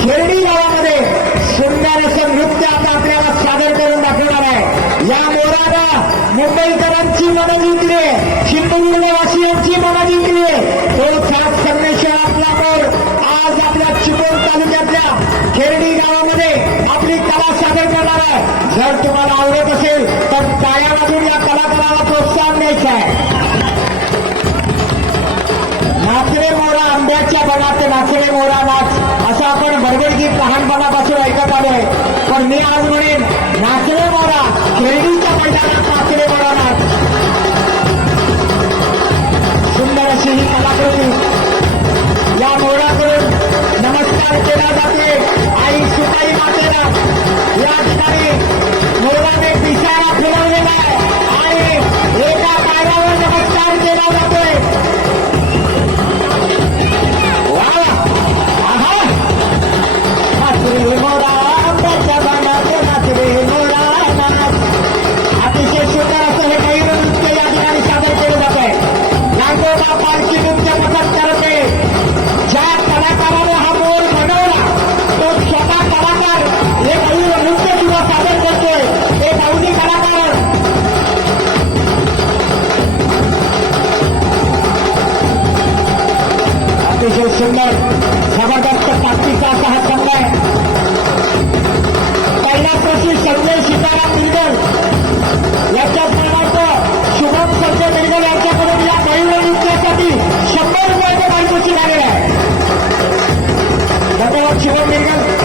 खेरडी गावामध्ये सुंदर असं नृत्य आता आपल्याला सादर करून दाखवणार आहे। या मोराला मुंबईकरांची मनं जिंकली, सिंधुदुर्गवासियांची मनं जिंकली। तो खास संदेशात आपला मोर आज आपल्या चिपळूण तालुक्यातल्या खेरडी गावामध्ये आपली कला सादर करणार आहे। जर तुम्हाला आवडत असेल तर टाळ्या वाजवून या कलाकाराला प्रोत्साहन द्यायचं आहे। नाचरे मोरा आंब्याच्या बनात नाचरे मोरा नाच असं आपण बरोबर गीत लहानपणापासून ऐकत आलोय, पण मी आज म्हणेन नाचरे मोरा खेळडीच्या मैदानात नाचरे मोरा नाच। सुंदर अशी ही कलाकृती या मोराकडून नमस्कार केला जाते। आई सुताई मातेला या ठिकाणी मोराने पिसारा फिरवलेला आहे आणि एका पायावर नमस्कार केला जातोय। अतिशय सुंदर असं हे गैर नृत्य या ठिकाणी सादर केलं जात आहे। नागोबा पालखी नृत्य पथकातर्फे ज्या कलाकाराने हा मोर बनवला तो स्वतः कलाकार हे गैर नृत्य किंवा सादर करतोय, हे गावठी कलाकार। अतिशय सुंदर जबरदस्त ताकदीचा असा हा संघ आहे। कैलास वर्षी संजय सीताराम मिरगल यांच्या स्मरणार्थ शुभम संजय मिरगल यांच्याकडून या गैर नृत्यासाठी 100 रुपयाचं पारितोषिक आलेलं आहे। धन्यवाद शुभम मिरगल।